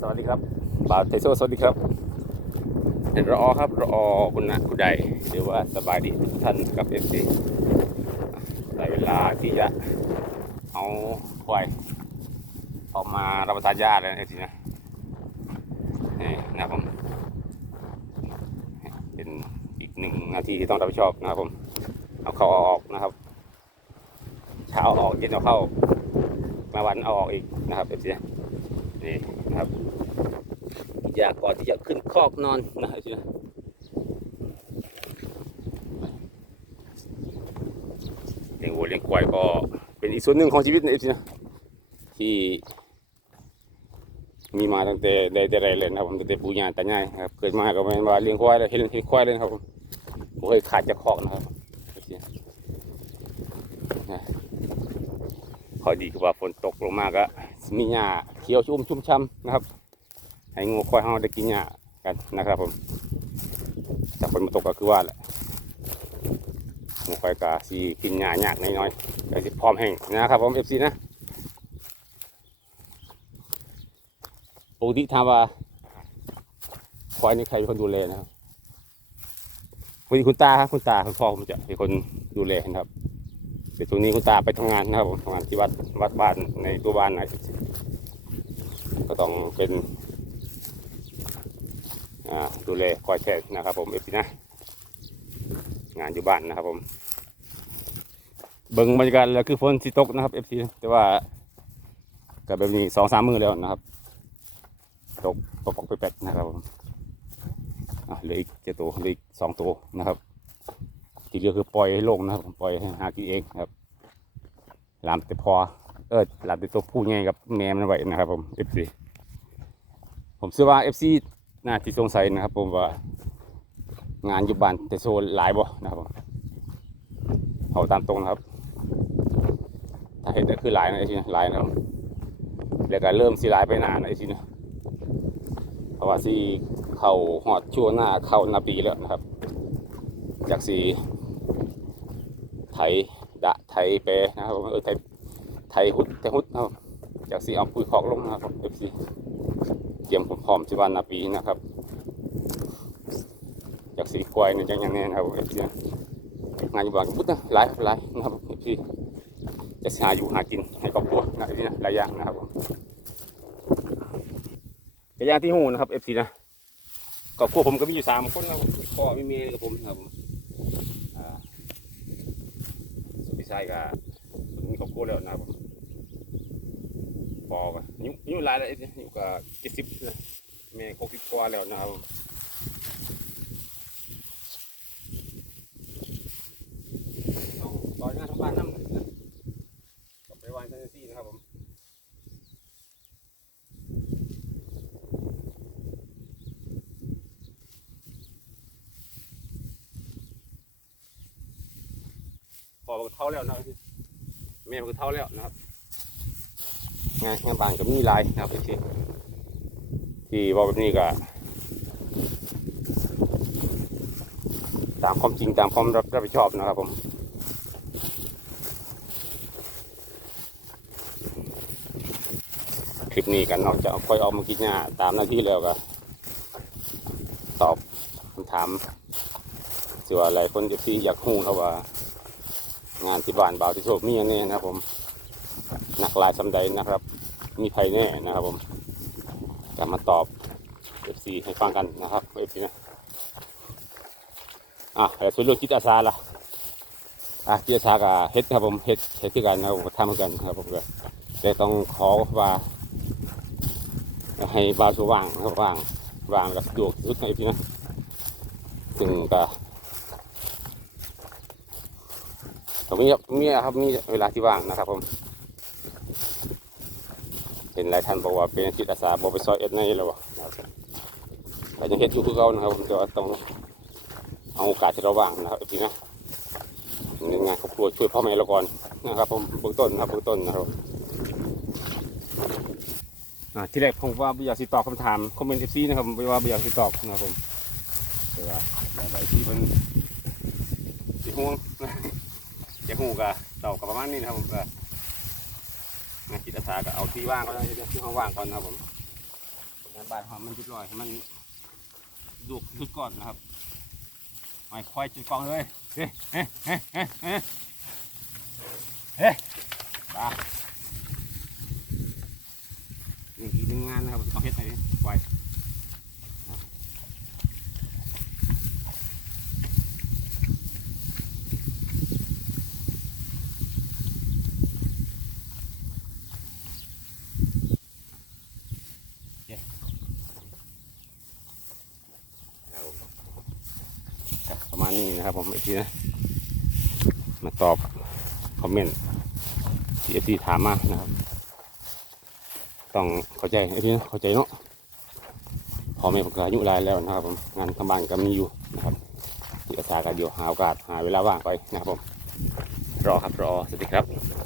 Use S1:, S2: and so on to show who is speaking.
S1: สวัสดีครับบ่าวเทโซสวัสดีครับเด็ดรอครับรอคุณนะคุณใดหรือว่าสบายดีทุกท่านกับเอฟซีได้เวลาที่จะเอาควายออกมารับประทานหญ้าแล้วเอฟซีนะนี่นะครับผมเป็นอีกหนึ่งนาทีที่ต้องรับผิดชอบนะครับผมเอาเข้าออกนะครับ เช้าออกเย็นเอาเข้ากลางวันเอาออกอีกนะครับเอฟซี นะครับอยากก่อนที่จะขึ้นคอกนอนนะเอฟซีนะเลี้ยงวัวเลี้ยงควายก็เป็นอีกส่วนหนึ่งของชีวิตนะเอฟซีนะที่มีมาตั้งแต่ใดแต่ไรเลยนะครับผมตั้งแต่ปู่ย่าตายายครับเกิดมาก็ไม่ว่าเลี้ยงควายเลยเห็นเห็นควายเลยนะครับผมผมเคยขาดจากคอกนะครับพอดีคือว่าฝนตกลงมาก็มีหญ้า ขียวชุ่มชุ่มช่ำนะครับ ให้งูควายเฮาได้กินหญ้ากันนะครับผมถ้าฝนมาตกก็คือว่าแหละงูควายก็สีกินหญ้าหยากน้อยๆก็สิพร้อมแห้งนะครับผมเอฟซีนะปกติถามว่าควายนี่ใครเป็นคนดูแลนะครับปกติคุณตาครับคุณตาคุณพ่อผมจะเป็นคนดูแลนะครับเดี๋ยวช่วงนี้คุณตาไปทำงานนะครับผมทำงานที่วัดวัดบ้านในตัวบ้านหน่อย ก็ต้องเป็นดูแลคอยแชร์นะครับผมเอฟซีนะ งานอยู่บ้านนะครับผม เบิ่งบรรยากาศแล้วคือฝนสิตกนะครับเอฟซีแต่ว่ากับแบบนี้สองสามมือแล้วนะครับ ตกปอกไปแปกนะครับผมเหลืออีกเจ็ดตัวเหลืออีกสองตัวนะครับที่เหลือคือปล่อยให้โลงนะครับปล่อยให้หากินเองครับลามแต่พอ เออหลามแต่ตัวผู้ใหญ่กับแม่มันไว้นะครับ ผมเอฟซีผมเชื่อว่าเอฟซีน่าที่สงสัยนะครับ ผมว่างานอยู่บ้านแต่โซนหลายบ่นะครับผมเอาตามตรงนะครับ ถ้าเห็นก็คือหลายนะไอ้ทีนหลายนะครับแล้วก็เริ่มสิหลายไปนานะไอ้ทีนะเพราะว่าสิเข้าหอดชั่วหน้าเข้านาปีแล้วนะครับ จากสีไทยดะไทยเปนะครับผมเออไทย ทยฮุดไทยฮุดนะครับจากสีเอาปุ๋ยคอกลงนะครับผมเอฟซีเตรียมพร้อมๆสิวันนาปีนะครับจากสีควายเนี่ยยังยังแน่นะครับเอฟซีงานอยู่บ้านพุทธนะหลายหลายนะครับเอฟซีจะหาอยู่หากินให้ครอบครัวนะเอฟซีนะหลายอย่างนะครับผมกระยางที่หูนะครับเอฟซีนะครอบครัวผมก็มีอยู่สามคนนะครับพ่อมีเมียกับผมนะครับผมอ่าสุดที่ใช่ก็มีครอบครัวแล้วนะครับผมพ่อก็อายุอายุ หลายแล้วอายุก็เจ็ดสิบแม่หกสิบกว่าแล้วนะครับผมต้องต่อยงานทำบ้านน้ำนะก็ไปวางเทนเนสซีนะครับผมพอเท่าแล้วนะครับแม่มันเท่าแล้วนะครับ งานงานบ้านก็มีหลายนะครับที่ที่ว่าแบบนี้ก็ตามความจริงตามความรับผิดชอบนะครับผมคลิปนี้กันนอกจากค่อยเอามากินหญ้าตามหน้าที่แล้วก็ตอบคำถามส่วนอะไรคนจะที่อยากหู้ครับว่า งานที่บ้านเบาที่โชคมีอย่นี้นะครับผมหนักหลายสำใดนะครับ มีใครแน่นะครับผมจะมาตอบ FC ให้ฟังกันนะครับ FC นะอะแล้วส่วนเรื่องจิตอาสาล่ะอะจิตอาสากับเฮ็ดครับผมเฮ็ดเฮ็ดที่กันนะครับผมทำเหมือนกันครับผมก็แต่ต้องขอว่า ให้บาวโชว่างครับว่างว่างแล้วสะดวกที่สุดใน FC นะซึ่งก็ผมมีครับมีครับมีเวลาที่ว่างนะครับผม เห็นหลายท่านบอกว่าเป็นจิตอาสาบอกไปซอยเอ็ดในแล้ววะแต่ยังเฮ็ดอยู่คือเขานะครับผมจะต้องเอาโอกาสที่เราว่างนะครับพี่นะในงานครอบครัวช่วยพ่อแม่เราก่อนนะครับผมเบื้องต้นนะครับเบื้องต้นนะครับที่แรกผมว่าอยากสิตอบคำถามคอมเมนต์เอฟซีนะครับไม่ว่าอยากสิตอบนะครับผมแต่ว่าหลายที่มันสิห่วงจะหูกะเต่ากับประมาณนี้นะครับผมก็ งานจิตอาสาก็เอาที่ว่างก็ได้ที่ห้องว่างก่อนนะครับผมงานบ้านของมันจุดลอยให้มันดุกจุดก่อนนะครับไม่ค่อยจุดกองเลยเฮ้เฮ้เฮ้เฮ้เฮ้เฮ้ปลานี่อีกหนึ่งงานนะครับต้องเฮ็ดให้ไวครับครับ ประมาณนี้นะครับผมไอทีนะมาตอบคอมเมนต์ที่ไอทีถามมานะครับ ต้องเข้าใจไอ้ที่นะเข้าใจเนาะพอแม่ผมก็อายุรายแล้วนะครับผมงานทำบ้านก็มีอยู่นะครับที่อาสากันเดียวหาโอกาสหาเวลาว่างไปนะครับผมรอครับรอสวัสดีครับ